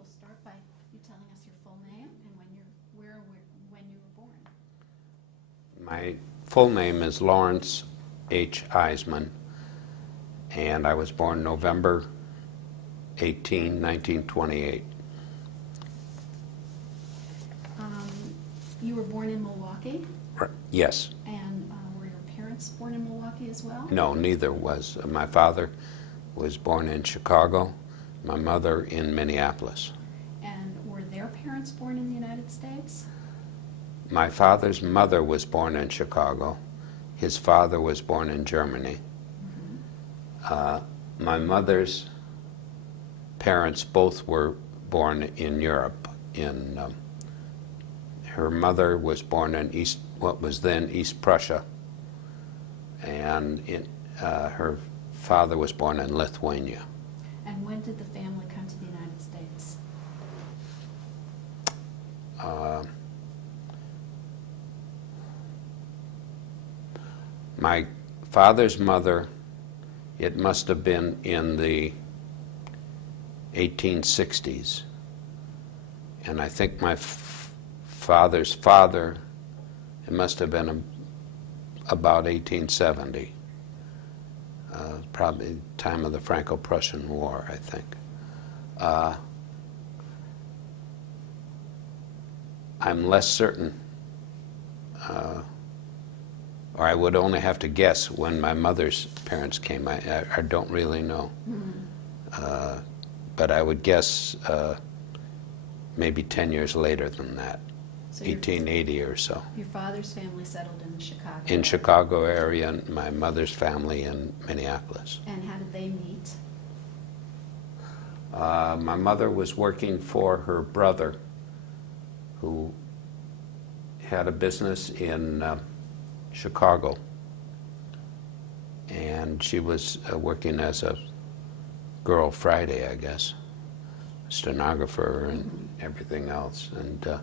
we'll start by you telling us your full name and when you were born. My full name is Laurence H. Eiseman, and I was born November 18, 1928. You were born in Milwaukee, Yes. and were your parents born in Milwaukee as well? No, neither was. My father was born in Chicago, my mother in Minneapolis. And were their parents born in the United States? My father's mother was born in Chicago. His father was born in Germany. My mother's parents both were born in Europe. Her mother was born in what was then East Prussia, and her father was born in Lithuania. And when did the family come to the United States? My father's mother, it must have been in the 1860s, and I think my father's father, it must have been about 1870, probably the time of the Franco-Prussian War, I think. I'm less certain, or I would only have to guess when my mother's parents came. I don't really know. But I would guess maybe 10 years later than that, So 1880 or so. Your father's family settled in Chicago. In Chicago area, and my mother's family in Minneapolis. And how did they meet? My mother was working for her brother, who had a business in Chicago, and she was working as a girl Friday, I guess, stenographer and everything else, and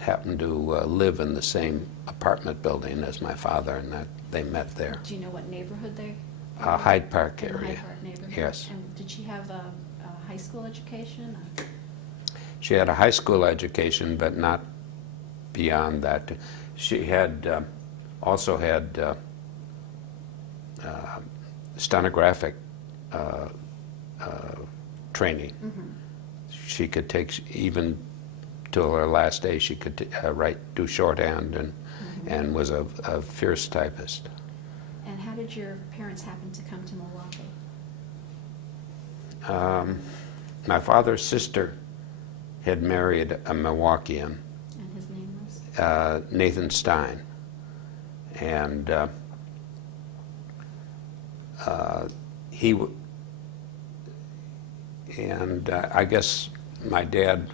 happened to live in the same apartment building as my father, and they met there. Do you know what neighborhood they? Hyde Park In the area. Hyde Park neighborhood? Yes. And did she have a high school education? She had a high school education, but not beyond that. She had also had stenographic training. She could take, even till her last day, she could do shorthand, and was a fierce typist. And how did your parents happen to come to Milwaukee? My father's sister had married a Milwaukeean, And his name was? Nathan Stein, and I guess my dad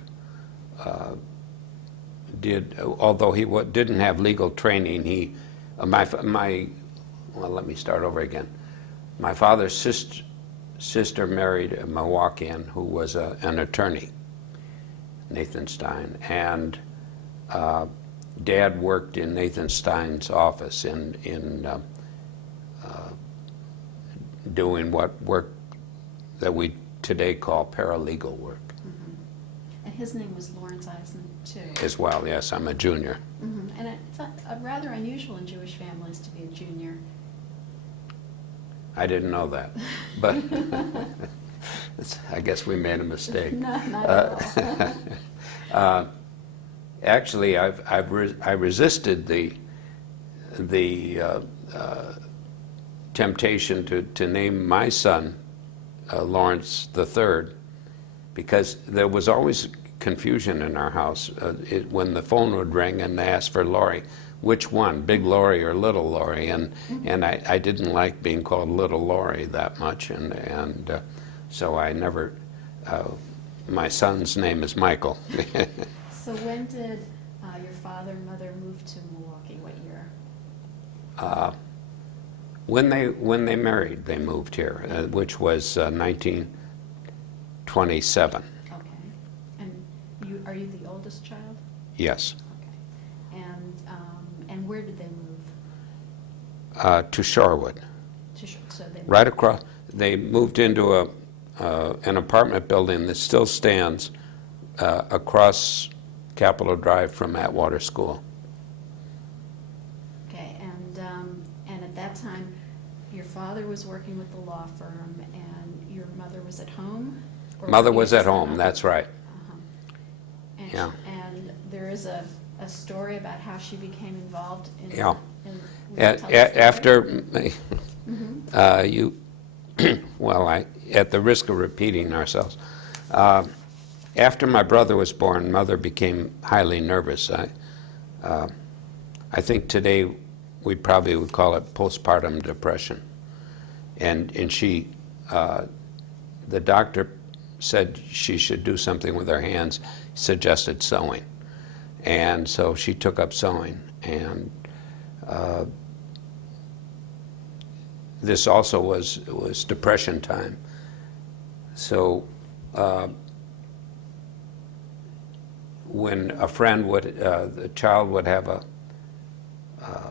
did, although he didn't have legal training, well, let me start over again. My father's sister married a Milwaukeean who was an attorney, Nathan Stein, and Dad worked in Nathan Stein's office in doing what work that we today call paralegal work. And his name was Laurence Eiseman, too. As well, yes, I'm a junior. And it's rather unusual in Jewish families to be a junior. I didn't know that, but I guess we made a mistake. No, not at all. Actually, I resisted the temptation to name my son Lawrence III, because there was always confusion in our house. When the phone would ring and they asked for Laurie, which one, Big Laurie or Little Laurie? And I didn't like being called Little Laurie that much, and so I never. My son's name is Michael. So when did your father and mother move to Milwaukee? What year? When they married, they moved here, which was 1927. Okay. And are you the oldest child? Yes. Okay. And where did they move? To Shorewood. So they Right across. They moved into an apartment building that still stands across Capitol Drive from Atwater School. Okay, and at that time, your father was working with the law firm, and your mother was at home? Or Mother were you was at just home, home? that's right. And, Yeah. and there is a story about how she became involved in. Yeah. will you tell the story? After Mhm. you, well, at the risk of repeating ourselves, after my brother was born, Mother became highly nervous. I think today we probably would call it postpartum depression. And she, the doctor said she should do something with her hands, suggested sewing. And so she took up sewing. And this also was depression time. So when a friend would, the child would have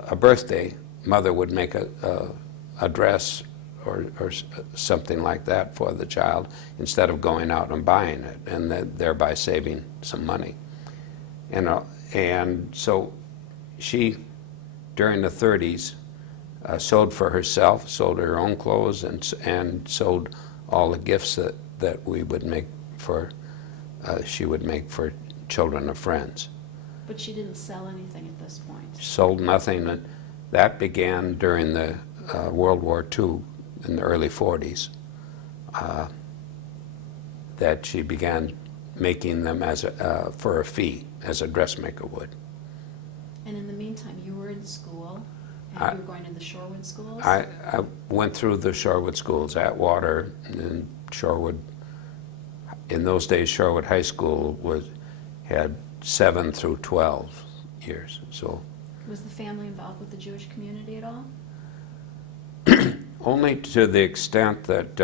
a birthday, Mother would make a dress or something like that for the child instead of going out and buying it, and thereby saving some money. And so she, during the 30s, sewed for herself, sewed her own clothes, and sewed all the gifts that we would make for, she would make for children of friends. But she didn't sell anything at this point? Sold nothing. And that began during the World War II in the early 40s, that she began making them as for a fee, as a dressmaker would. And in the meantime, you were in school, and you were going to the Shorewood schools? I went through the Shorewood schools, Atwater and Shorewood. In those days, Shorewood High School had 7 through 12 years. So Was the family involved with the Jewish community at all? only to the extent that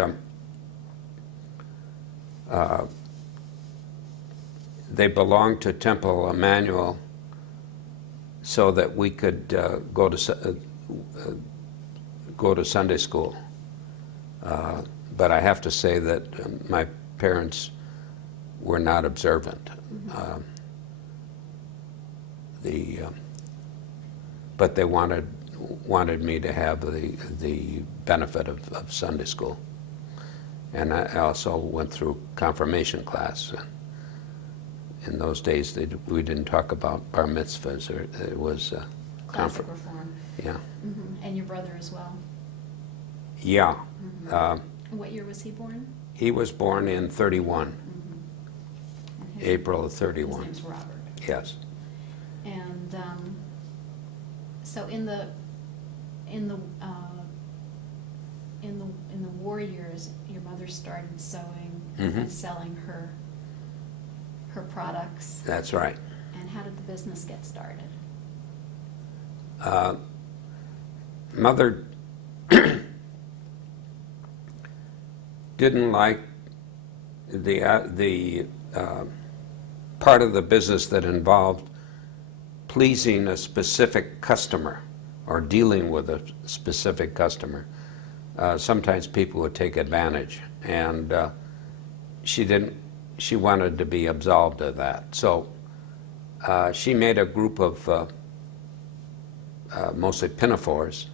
they belonged to Temple Emmanuel, so that we could go to Sunday school. But I have to say that my parents were not observant. But they wanted me to have the benefit of Sunday school. And I also went through confirmation class. In those days, we didn't talk about bar mitzvahs. It was Classic reform. Yeah. And your brother as well? Yeah. And what year was he born? He was born in 31, April of 31. His name's Robert. Yes. And so in the war years, your mother started sewing and selling her products. That's right. And how did the business get started? Mother didn't like the part of the business that involved pleasing a specific customer or dealing with a specific customer. Sometimes people would take advantage, and she wanted to be absolved of that. So she made a group of mostly pinafores,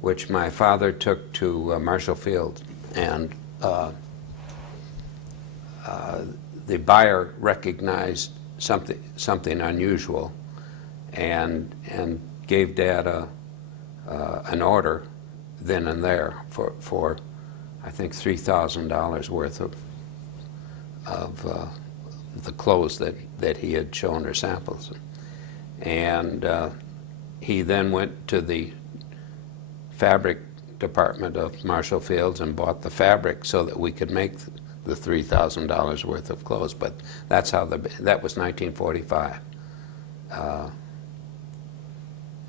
which my father took to Marshall Field, and the buyer recognized something unusual, and gave Dad an order then and there for I think $3,000 worth of the clothes that he had shown her samples. And he then went to the fabric department of Marshall Fields and bought the fabric so that we could make the $3,000 worth of clothes. But that's how that was 1945.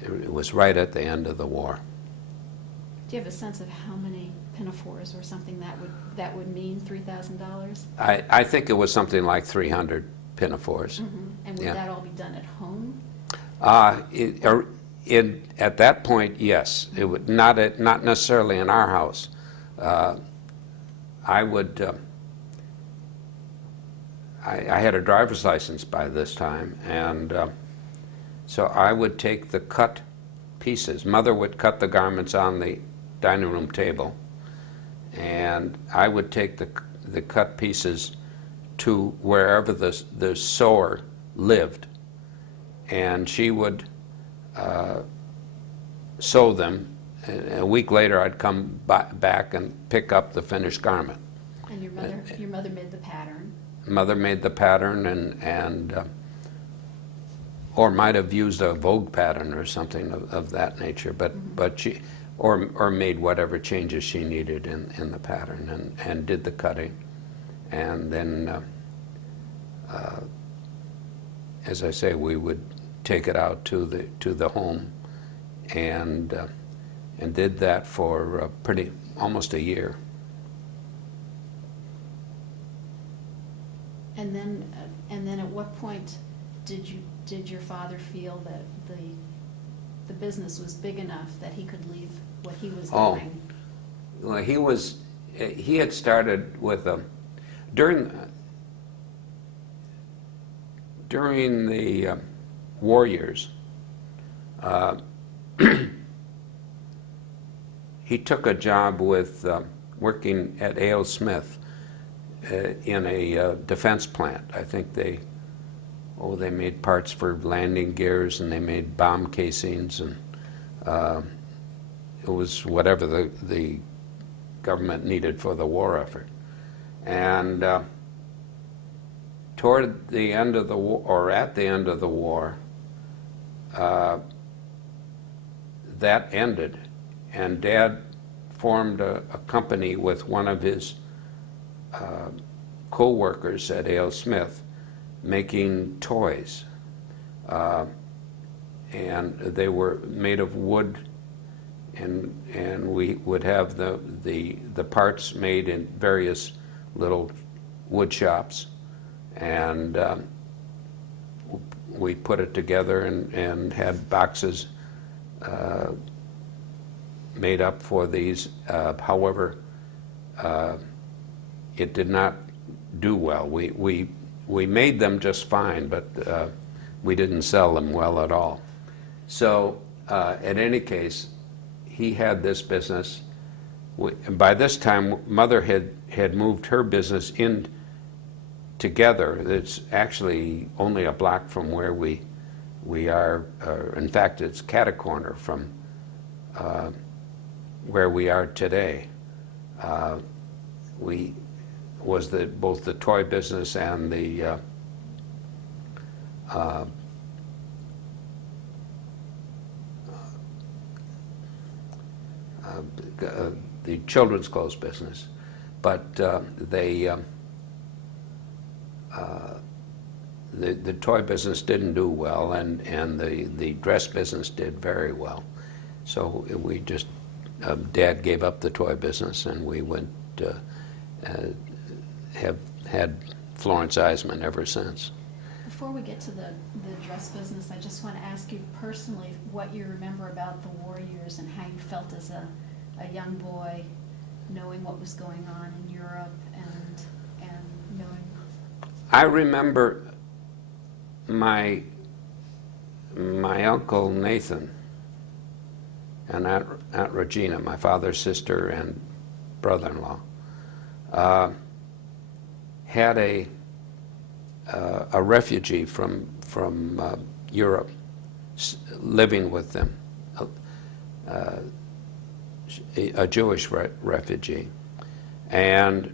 It was right at the end of the war. Do you have a sense of how many pinafores or something that would mean $3,000? I think it was something like 300 pinafores. And would Yeah. that all be done at home? At that point, yes. It would not necessarily in our house. I would, I had a driver's license by this time, and so I would take the cut pieces. Mother would cut the garments on the dining room table, and I would take the cut pieces to wherever the sewer lived, and she would sew them. A week later, I'd come back and pick up the finished garment. And your mother made the pattern. Mother made the pattern, and or might have used a Vogue pattern or something of that nature, but she or made whatever changes she needed in the pattern, and did the cutting, and then as I say, we would take it out to the home, and did that for almost a year. And then at what point did your father feel that the business was big enough that he could leave what he was doing? Well, he had started with during the war years. He took a job with working at A.O. Smith in a defense plant. I think they made parts for landing gears, and they made bomb casings, and it was whatever the government needed for the war effort. And toward the end of the war, or at the end of the war, that ended, and Dad formed a company with one of his co-workers at A.L. Smith, making toys, and they were made of wood, and we would have the parts made in various little wood shops, and we put it together and had boxes made up for these. However, it did not do well. We made them just fine, but we didn't sell them well at all. So in any case, he had this business. By this time, Mother had moved her business in together. It's actually only a block from where we are. In fact, it's cat-a-corner from where we are today. Was both the toy business and the children's clothes business, but the toy business didn't do well, and the dress business did very well. So we just Dad gave up the toy business, and we went. Have had Laurence Eiseman ever since. Before we get to the dress business, I just want to ask you personally what you remember about the war years and how you felt as a young boy, knowing what was going on in Europe and knowing. I remember my Uncle Nathan and Aunt Regina, my father's sister and brother-in-law, had a refugee from Europe living with them, a Jewish refugee. And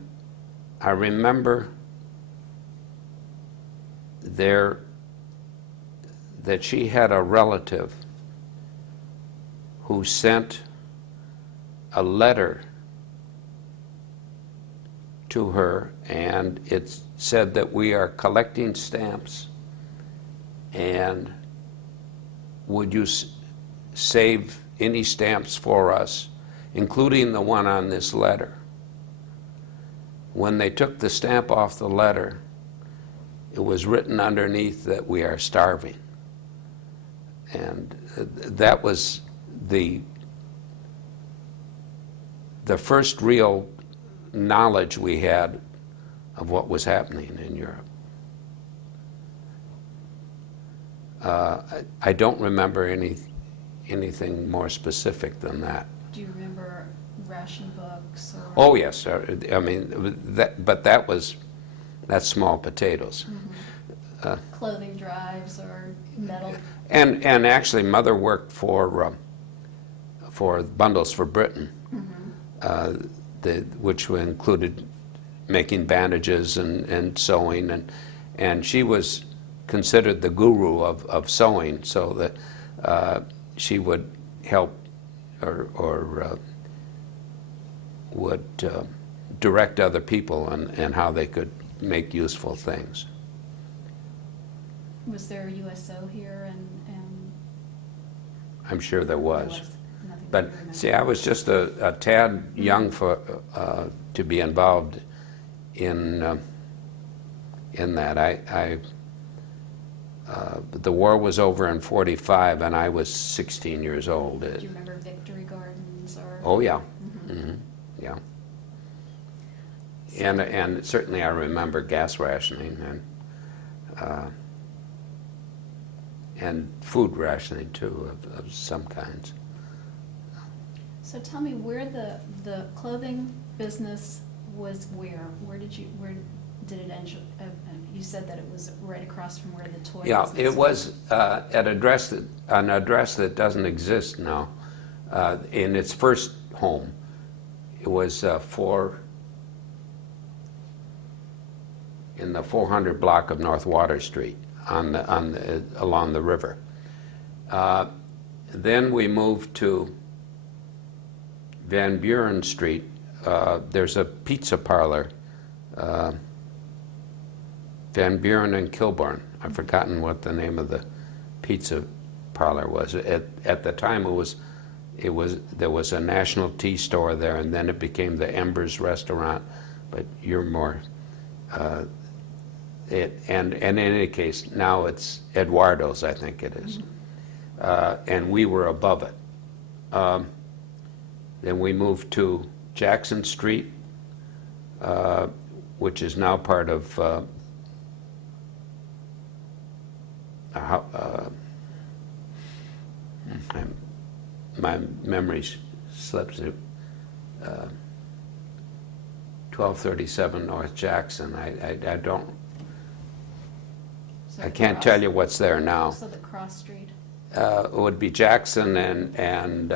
I remember that she had a relative who sent a letter to her, and it said that we are collecting stamps, and would you save any stamps for us, including the one on this letter. When they took the stamp off the letter, it was written underneath that we are starving. And that was the first real knowledge we had of what was happening in Europe. I don't remember anything more specific than that. Do you remember ration books? Or Oh yes, I mean that's small potatoes. clothing drives or metal? And actually, Mother worked for Bundles for Britain, which included making bandages and sewing, and she was considered the guru of sewing, so that she would help or would direct other people and how they could make useful things. Was there a USO here and I'm sure there was. nothing that But you remember? see, I was just a tad young for to be involved in that. The war was over in '45, and I was 16 years old. Do you remember Victory Gardens or? Oh yeah, yeah. And certainly I remember gas rationing and food rationing too of some kinds. So tell me where the clothing business was where did it end? You said that it was right across from where the toy Yeah, business it was at an address that doesn't exist now. In its first home, it was in the 400 block of North Water Street along the river. Then we moved to Van Buren Street. There's a pizza parlor, Van Buren and Kilburn. I've forgotten what the name of the pizza parlor was. At the time, there was a National Tea store there, and then it became the Embers Restaurant. But you're more. And in any case, now it's Eduardo's, I think it is. And we were above it. Then we moved to Jackson Street, which is now part of my memory slips. 1237 North Jackson. I don't. So I the can't cross- tell you what's there now. So the cross street. It would be Jackson and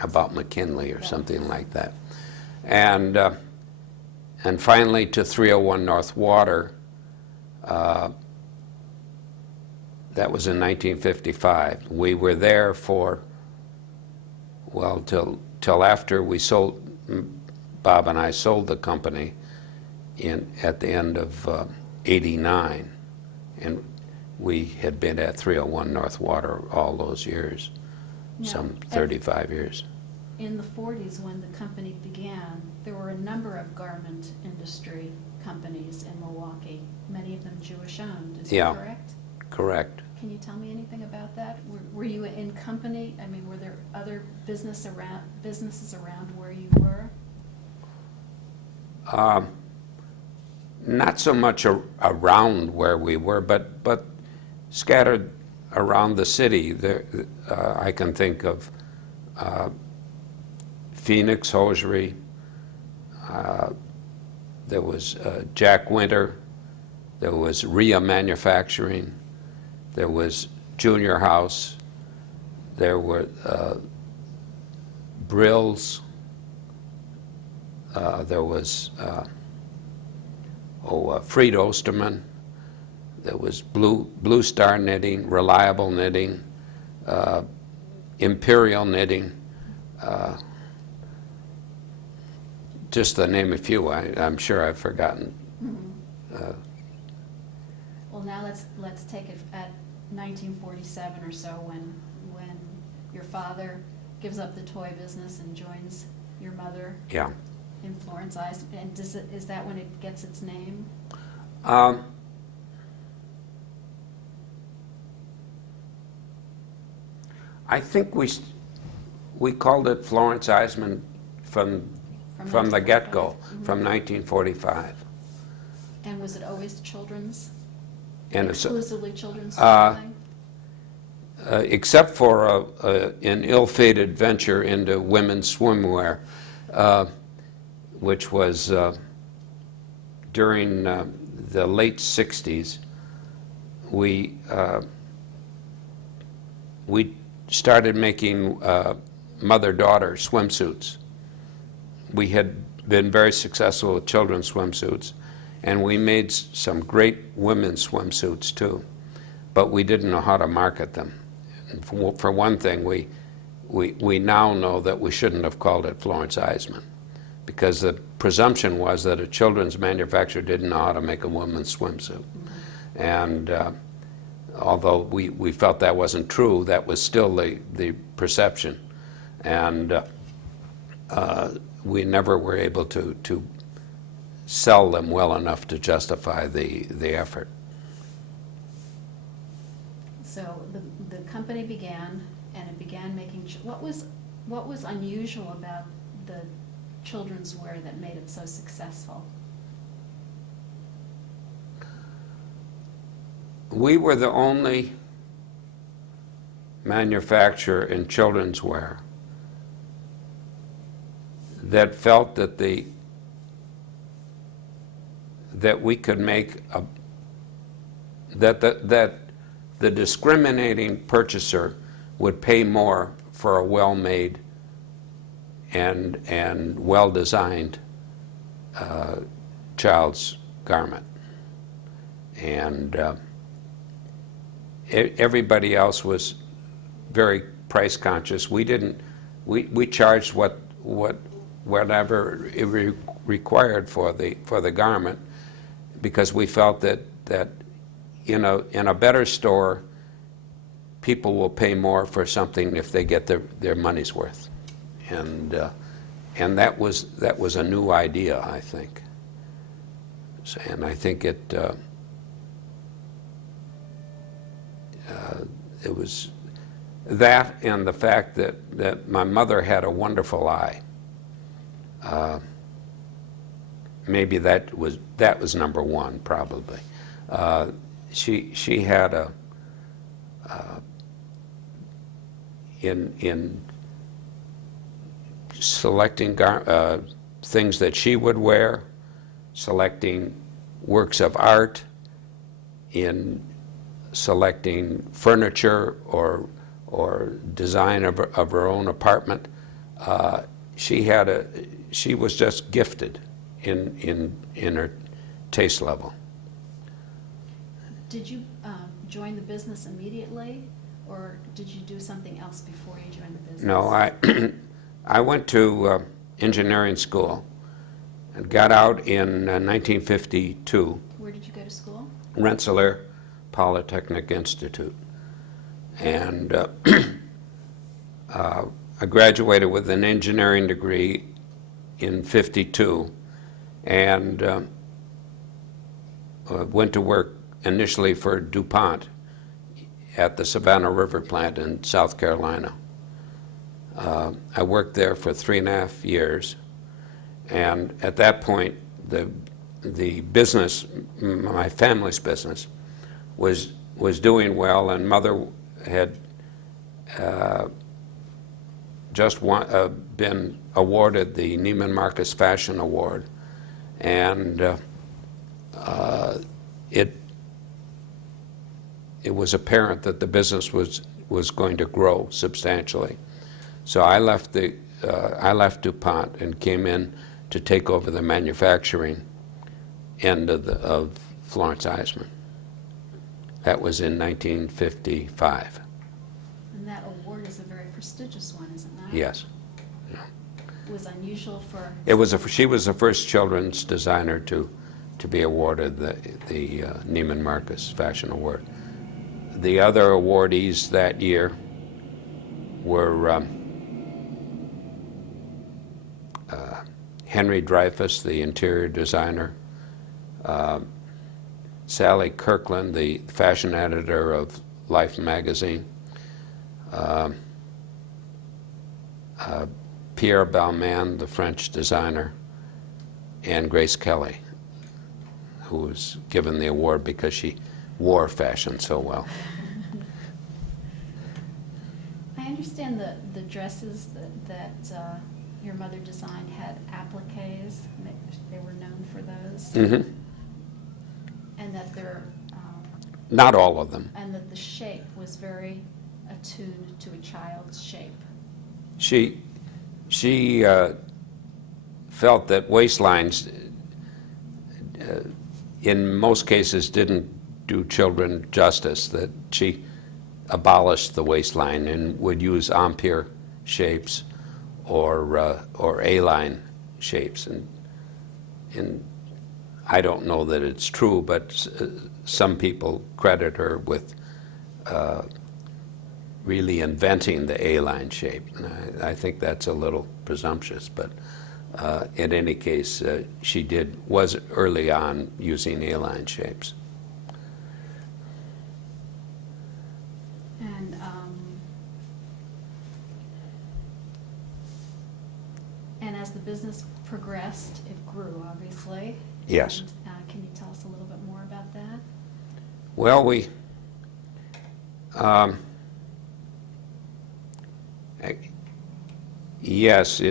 about McKinley or something like that, and finally to 301 North Water. That was in 1955. We were there for till after we sold. Bob and I sold the company at the end of '89, and we had been at 301 North Water all those years, Now, some 35 years. In the 40s, when the company began, there were a number of garment industry companies in Milwaukee, many of them Jewish-owned. Is Yeah. that correct? Correct. Can you tell me anything about that? Were you in company? I mean, were there other businesses around where you were? Not so much around where we were, but scattered around the city. There, I can think of Phoenix Hosiery. There was Jack Winter. There was Rhea Manufacturing. There was Junior House. There were Brills. There was Fried Osterman. There was Blue Star Knitting, Reliable Knitting, Imperial Knitting. Just to name a few. I'm sure I've forgotten. Well, now let's take it at 1947 or so when your father gives up the toy business and joins your mother Yeah. in Florence Eiseman. And is that when it gets its name? I think We called it Florence Eiseman from the get-go, from 1945. And was it always children's? And it's, Exclusively children's clothing? except for an ill-fated venture into women's swimwear, which was during the late 60s. We started making mother-daughter swimsuits. We had been very successful with children's swimsuits, and we made some great women's swimsuits too, but we didn't know how to market them. And for one thing, we now know that we shouldn't have called it Florence Eiseman, because the presumption was that a children's manufacturer didn't know how to make a women's swimsuit. And although we felt that wasn't true, that was still the perception. And we never were able to sell them well enough to justify the effort. So the company began, and it began making, what was unusual about the children's wear that made it so successful? We were the only manufacturer in children's wear that felt that we could make that the discriminating purchaser would pay more for a well-made and well-designed child's garment. And everybody else was very price conscious. We didn't. We charged whatever it required for the garment, because we felt that in a better store, people will pay more for something if they get their money's worth, and that was a new idea, I think. And I think it was that, and the fact that my mother had a wonderful eye. Maybe that was number one, probably. She had in selecting things that she would wear, selecting works of art, in selecting furniture or design of her own apartment. She was just gifted in her taste level. Did you join the business immediately, or did you do something else before you joined the business? No, I went to engineering school and got out in 1952. Where did you go to school? Rensselaer Polytechnic Institute. And I graduated with an engineering degree in '52, and went to work initially for DuPont at the Savannah River plant in South Carolina. I worked there for 3.5 years, and at that point the business, my family's business, was doing well, and Mother had just been awarded the Neiman Marcus Fashion Award, and it was apparent that the business was going to grow substantially. So I left DuPont and came in to take over the manufacturing end of Florence Eiseman. That was in 1955. And that award is a very prestigious one, is it not? Yes. It was unusual for... She was the first children's designer to be awarded the Neiman Marcus Fashion Award. The other awardees that year were Henry Dreyfuss, the interior designer, Sally Kirkland, the fashion editor of Life magazine, Pierre Balmain, the French designer, and Grace Kelly, who was given the award because she wore fashion so well. I understand the dresses that your mother designed had appliques. They were known for those. Mm-hmm. And that they're Not all of them. and that the shape was very attuned to a child's shape. She felt that waistlines, in most cases, didn't do children justice, that she abolished the waistline and would use empire shapes or A-line shapes. And I don't know that it's true, but some people credit her with really inventing the A-line shape. And I think that's a little presumptuous, but in any case, she was early on using A-line shapes. And as the business progressed, it grew, obviously. Yes. And, can you tell us a little bit more about that? Well, yes,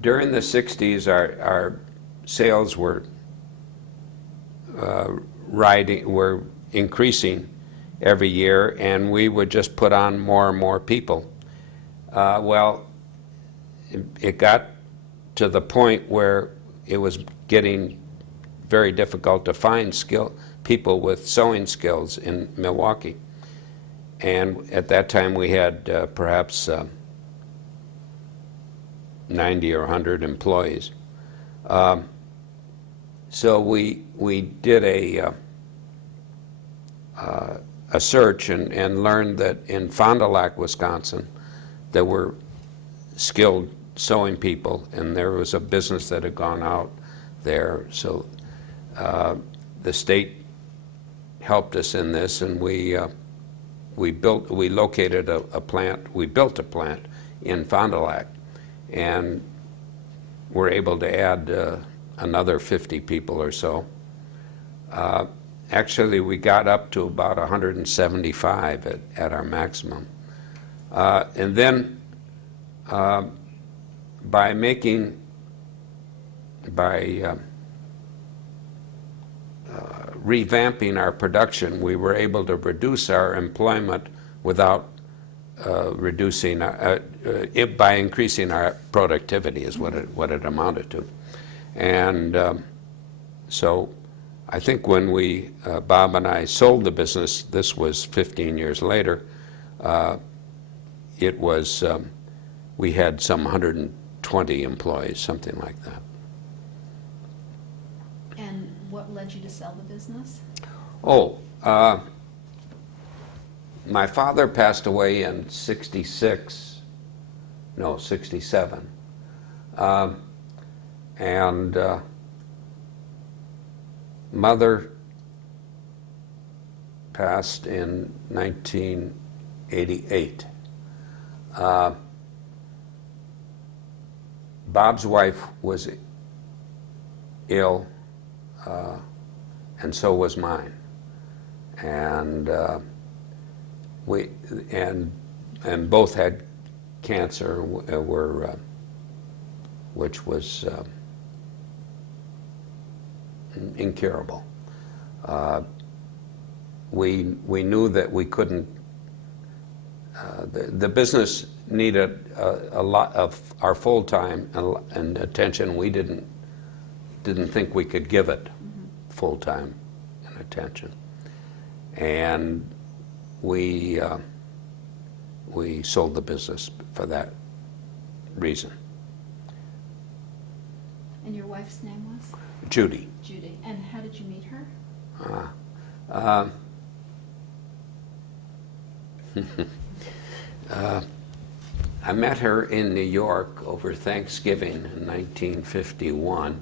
during the 60s, our sales were were increasing every year, and we would just put on more and more people. Well, it got to the point where it was getting very difficult to find people with sewing skills in Milwaukee. And at that time we had perhaps 90 or 100 employees. So we did a search and learned that in Fond du Lac, Wisconsin, there were skilled sewing people, and there was a business that had gone out there. So the state helped us in this, and we located a plant. We built a plant in Fond du Lac, and were able to add another 50 people or so. Actually, we got up to about 175 at our maximum. And then by revamping our production, we were able to reduce our employment without reducing by increasing our productivity is what it amounted to. And so I think when Bob and I sold the business, this was 15 years later, we had some 120 employees, something like that. And what led you to sell the business? My father passed away in 67. And mother passed in 1988. Bob's wife was ill, and so was mine. And and both had cancer, which was incurable. We knew that we couldn't. The business needed a lot of our full time and attention. We didn't think we could give it full time and attention, and we sold the business for that reason. And your wife's name was? Judy. Judy. And how did you meet her? I met her in New York over Thanksgiving in 1951,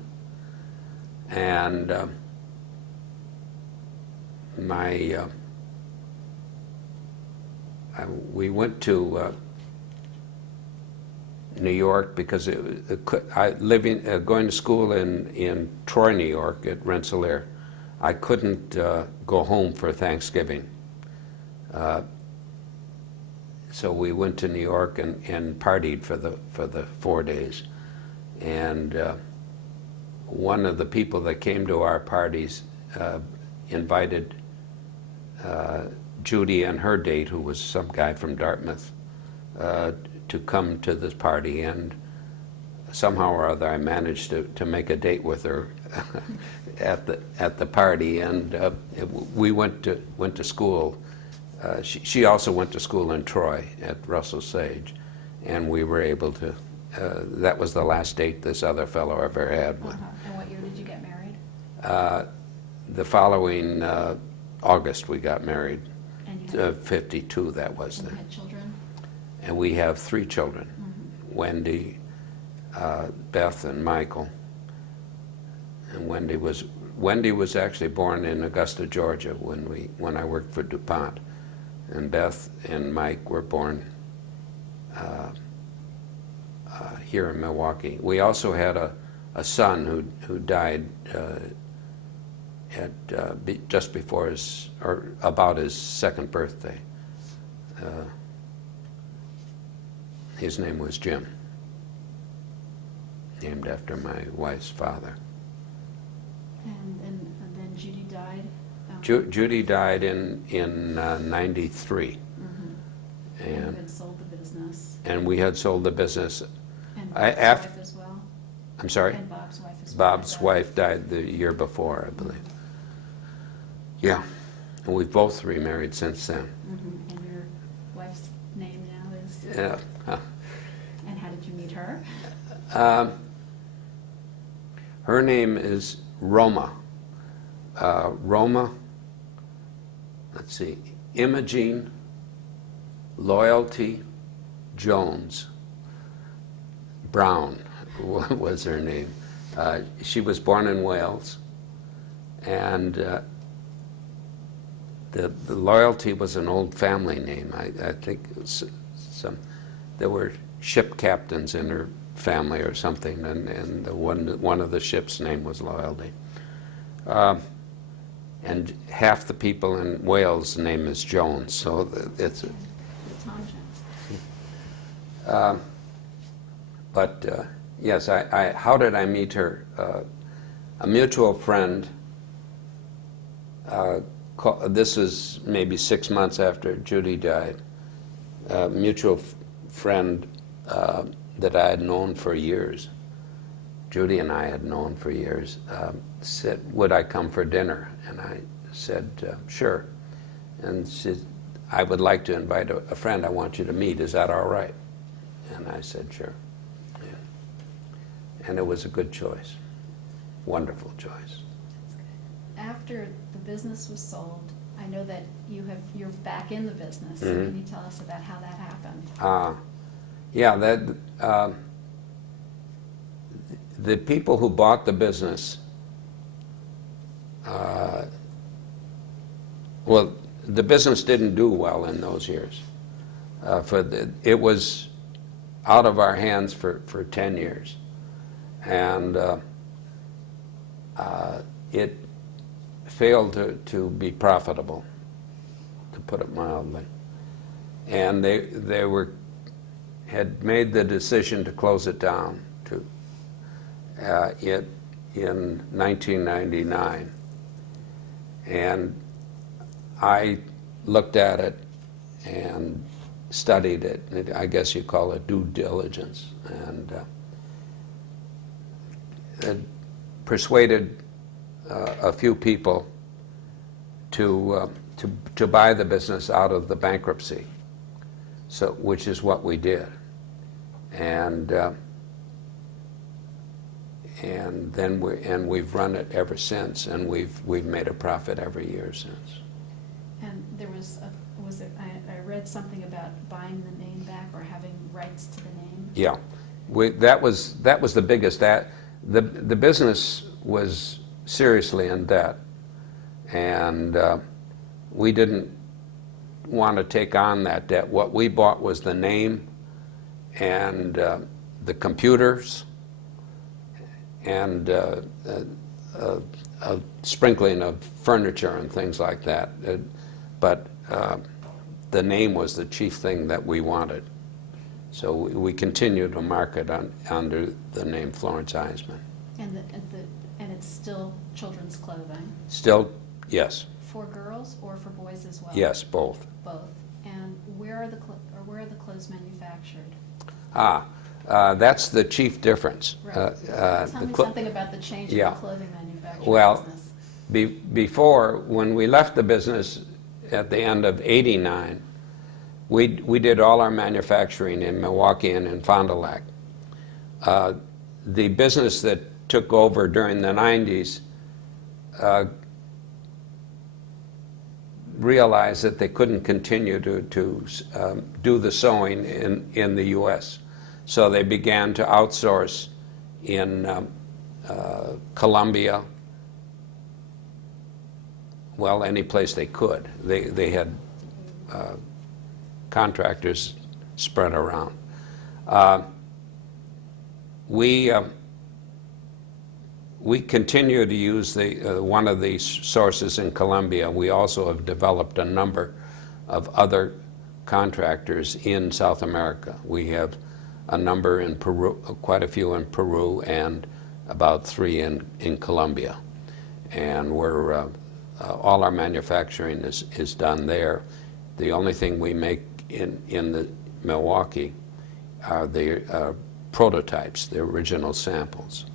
and we went to New York, because going to school in Troy, New York at Rensselaer, I couldn't go home for Thanksgiving. So we went to New York and partied for the 4 days. And one of the people that came to our parties invited Judy and her date, who was some guy from Dartmouth, to come to this party, and somehow or other I managed to make a date with her at the party, and we went to school. She also went to school in Troy at Russell Sage, and we were able to. That was the last date this other fellow ever had. And what year did you get married? The following August we got married. And you had, 52 that was and then. you had children? And we have 3 children, Wendy, Beth, and Michael. And Wendy was actually born in Augusta, Georgia when I worked for DuPont. And Beth and Mike were born here in Milwaukee. We also had a son who died just before about his 2nd birthday. His name was Jim, named after my wife's father. And then Judy died? Judy died in 93. And you had sold the business. And we had sold the business. And Bob's wife as well? I'm sorry? And Bob's wife as well? Bob's wife died the year before, I believe. Yeah, and we've both remarried since then. And your wife's name now is? Yeah. And how did you meet her? Her name is Roma. Roma, let's see, Imogene Loyalty Jones Brown was her name. She was born in Wales, and the Loyalty was an old family name. I think there were ship captains in her family or something, and one of the ship's name was Loyalty. And half the people in Wales' name is Jones, so it's a... Tom Jones. But yes, how did I meet her? A mutual friend, this was maybe 6 months after Judy died, a mutual friend that I had known for years, Judy and I had known for years, said, would I come for dinner? And I said, sure. And she said, I would like to invite a friend I want you to meet. Is that all right? And I said, sure. Yeah. And it was a good choice. Wonderful choice. After the business was sold, I know that you're back in the business. So can you tell us about how that happened? Yeah, the people who bought the business, well, the business didn't do well in those years. It was out of our hands for 10 years. And it failed to be profitable, to put it mildly. And they had made the decision to close it down in 1999. And I looked at it and studied it. I guess you call it due diligence. And persuaded a few people to buy the business out of the bankruptcy, which is what we did. And then we've run it ever since, and we've made a profit every year since. And there was I read something about buying the name back or having rights to the name. Yeah, that was the biggest. The business was seriously in debt, and we didn't want to take on that debt. What we bought was the name and the computers, and a sprinkling of furniture and things like that. But the name was the chief thing that we wanted. So we continue to market under the name Florence Eiseman. And it's still children's clothing? Still, yes. For girls or for boys as well? Yes, both. Both. And where are the clothes manufactured? That's the chief difference. Right. Tell me something about the change in the clothing manufacturing business. Before, when we left the business at the end of '89, we did all our manufacturing in Milwaukee and in Fond du Lac. The business that took over during the '90s realized that they couldn't continue to do the sewing in the U.S. So they began to outsource in Colombia, well, any place they could. They had contractors spread around. We continue to use one of these sources in Colombia. We also have developed a number of other contractors in South America. We have a number in Peru, quite a few in Peru, and about 3 in Colombia. And we're all our manufacturing is done there. The only thing we make in the Milwaukee are the prototypes, the original samples.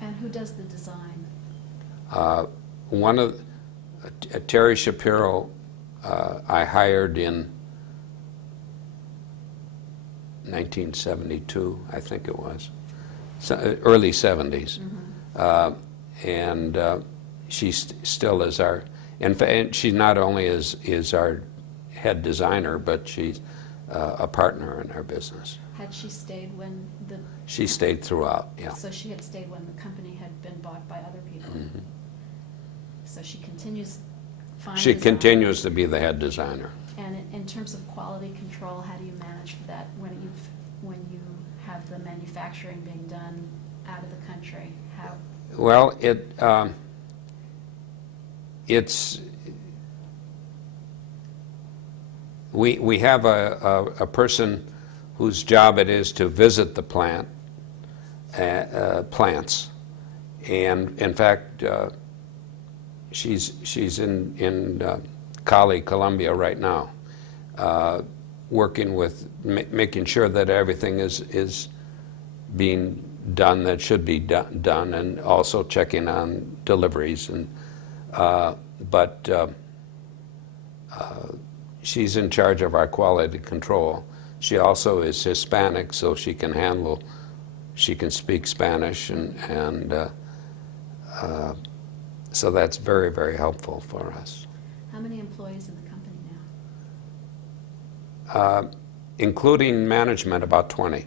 And who does the design? Terry Shapiro, I hired in 1972, I think it was, early 70s. And she still is our, in fact, she not only is our head designer, but she's a partner in our business. Had she stayed when the... She stayed throughout, yeah. So she had stayed when the company had been bought by other people. So she continues fine She design. continues to be the head designer. And in terms of quality control, how do you manage that when you have the manufacturing being done out of the country? How? Well, we have a person whose job it is to visit the plants, and in fact, she's in Cali, Colombia right now, working with making sure that everything is being done that should be done, and also checking on deliveries. And but she's in charge of our quality control. She also is Hispanic, so she can speak Spanish, and so that's very, very helpful for us. How many employees in the company now? Including management, about 20.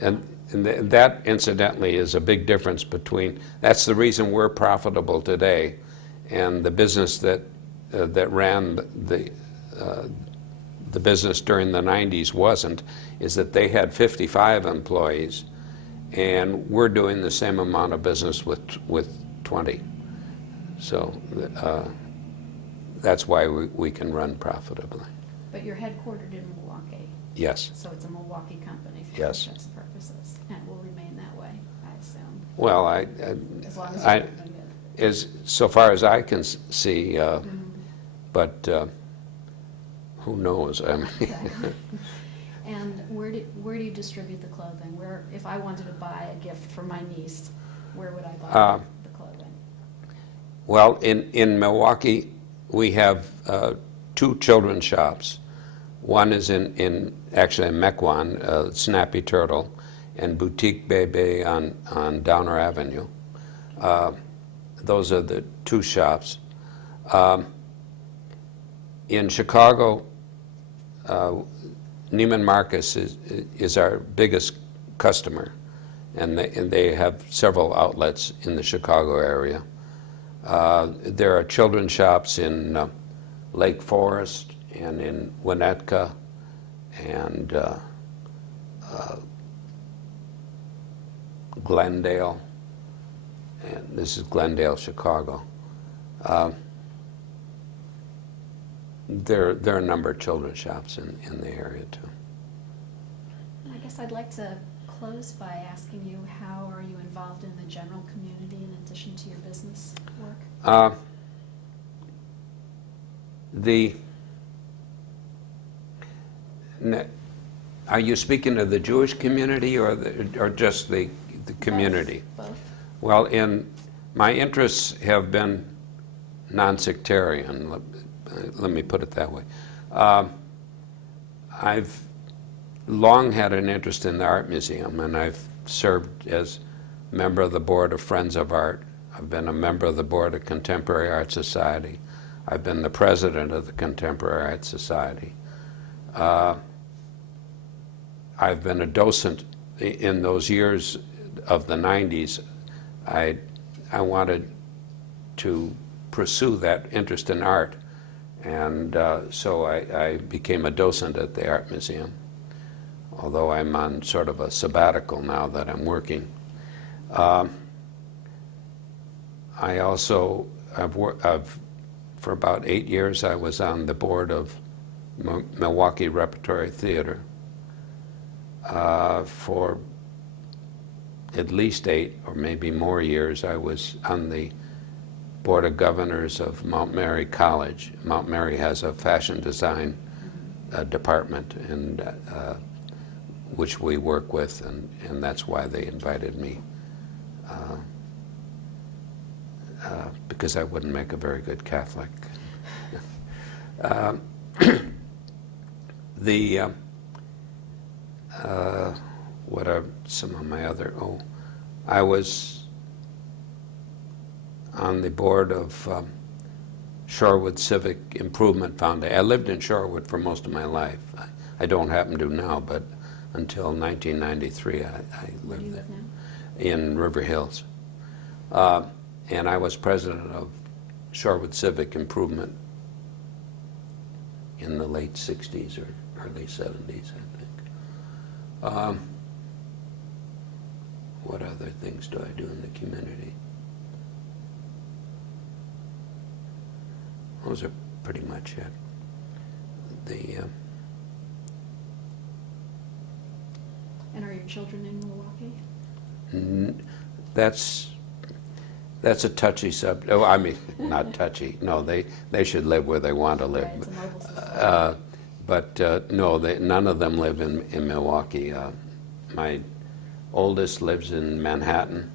And that, incidentally, is a big difference between, that's the reason we're profitable today, and the business that ran the business during the 90s wasn't, is that they had 55 employees, and we're doing the same amount of business with 20. So that's why we can run profitably. But you're headquartered in Milwaukee. Yes. So it's a Milwaukee company for Yes. insurance purposes, and will remain that way, I assume. Well, As long as you're doing it. as so far as I can see, but who knows? I mean, Okay. And where do you distribute the clothing? Where, if I wanted to buy a gift for my niece, where would I buy the clothing? well, in Milwaukee, we have 2 children's shops. One is actually in Mequon, Snappy Turtle, and Boutique Bebe on Downer Avenue. Those are the 2 shops. In Chicago, Neiman Marcus is our biggest customer, and they have several outlets in the Chicago area. There are children's shops in Lake Forest and in Winnetka, and Glendale, and this is Glendale, Chicago. There are a number of children's shops in the area too. I guess I'd like to close by asking you, how are you involved in the general community in addition to your business work? Are you speaking of the Jewish community or just the community? Both. Well, my interests have been non-sectarian. Let me put it that way. I've long had an interest in the art museum, and I've served as member of the board of Friends of Art. I've been a member of the board of Contemporary Art Society. I've been the president of the Contemporary Art Society. I've been a docent in those years of the 90s. I wanted to pursue that interest in art, and so I became a docent at the Art Museum, although I'm on sort of a sabbatical now that I'm working. I also, for about 8 years, I was on the board of Milwaukee Repertory Theater. For at least 8 or maybe more years, I was on the Board of Governors of Mount Mary College. Mount Mary has a fashion design department, and which we work with, and that's why they invited me, because I wouldn't make a very good Catholic. What are some of my other, I was on the board of Shorewood Civic Improvement Foundation. I lived in Shorewood for most of my life. I don't happen to now, but until 1993 I lived there. In River Hills. And I was president of Shorewood Civic Improvement in the late 60s or early 70s, I think. What other things do I do in the community? Those are pretty much it. And are your children in Milwaukee? That's a touchy subject. Oh, I mean, not touchy. No, they should live where they want to live. Right, it's a mobile system. But no, none of them live in Milwaukee. My oldest lives in Manhattan.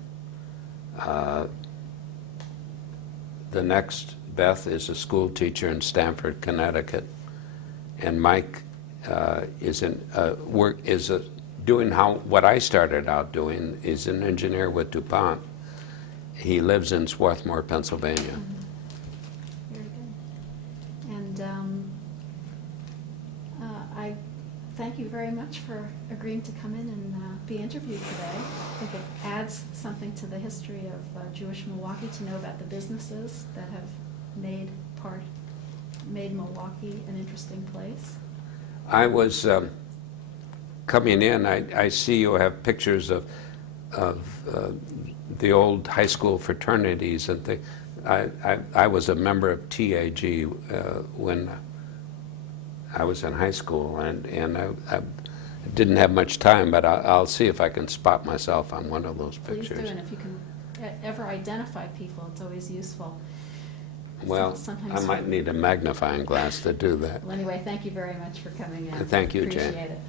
The next, Beth, is a school teacher in Stamford, Connecticut, and Mike is doing what I started out doing. Is an engineer with DuPont. He lives in Swarthmore, Pennsylvania. Mm-hmm. Very good. And I thank you very much for agreeing to come in and be interviewed today. I think it adds something to the history of Jewish Milwaukee to know about the businesses that have made Milwaukee an interesting place. I was coming in. I see you have pictures of the old high school fraternities, and I was a member of TAG when I was in high school, and I didn't have much time, but I'll see if I can spot myself on one of those pictures. Please do, and if you can ever identify people, it's always useful. Well, Sometimes I might need a magnifying glass to do that. Well, anyway, thank you very much for coming in. Thank you, Jane. Appreciate it.